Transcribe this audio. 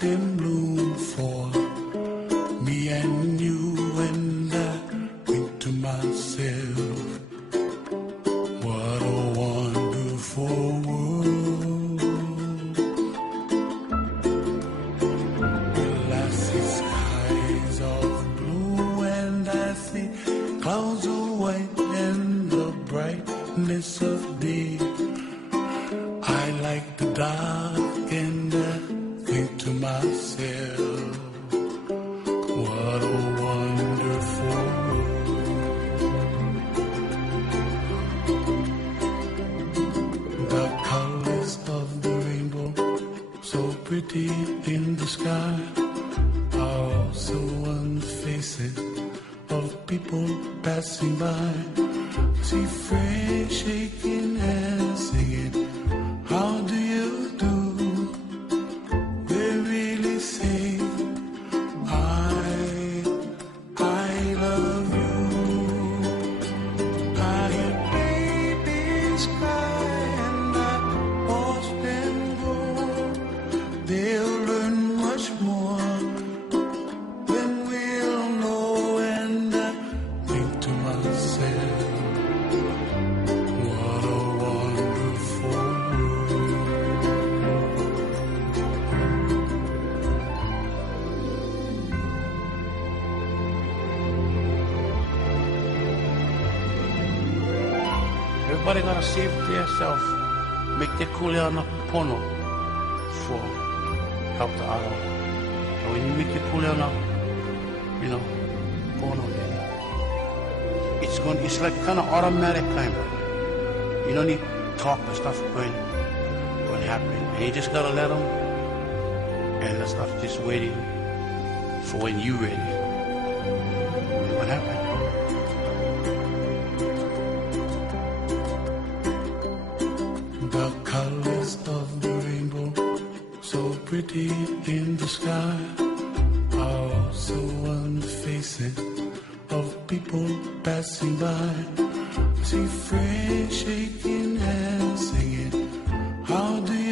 them bloom for me and you, and I think to myself, what a wonderful world. Well, I see skies of blue and I see clouds of white and the brightness of day. I like the dark and I think to myself, what a wonderful world. The colors of the rainbow, so pretty in the sky, are also on the faces of people passing by. See friends shaking hands, singing, how do you do? They really say, I love you. I hear babies cry and I watch them grow. They'll learn much more than we'll know, and I think to myself, what a wonderful world. Everybody gotta save it to yourself. Make the kuleana pono for help the other. And when you make your kuleana, pono, it's like kind of automatic kind of. You don't need talk and stuff going happen. And you just gotta let them, and the stuff just waiting for when you ready. And what happened? The colors of the rainbow, so pretty in the sky, are also on the faces of people passing by. See friends shaking hands, singing, how do you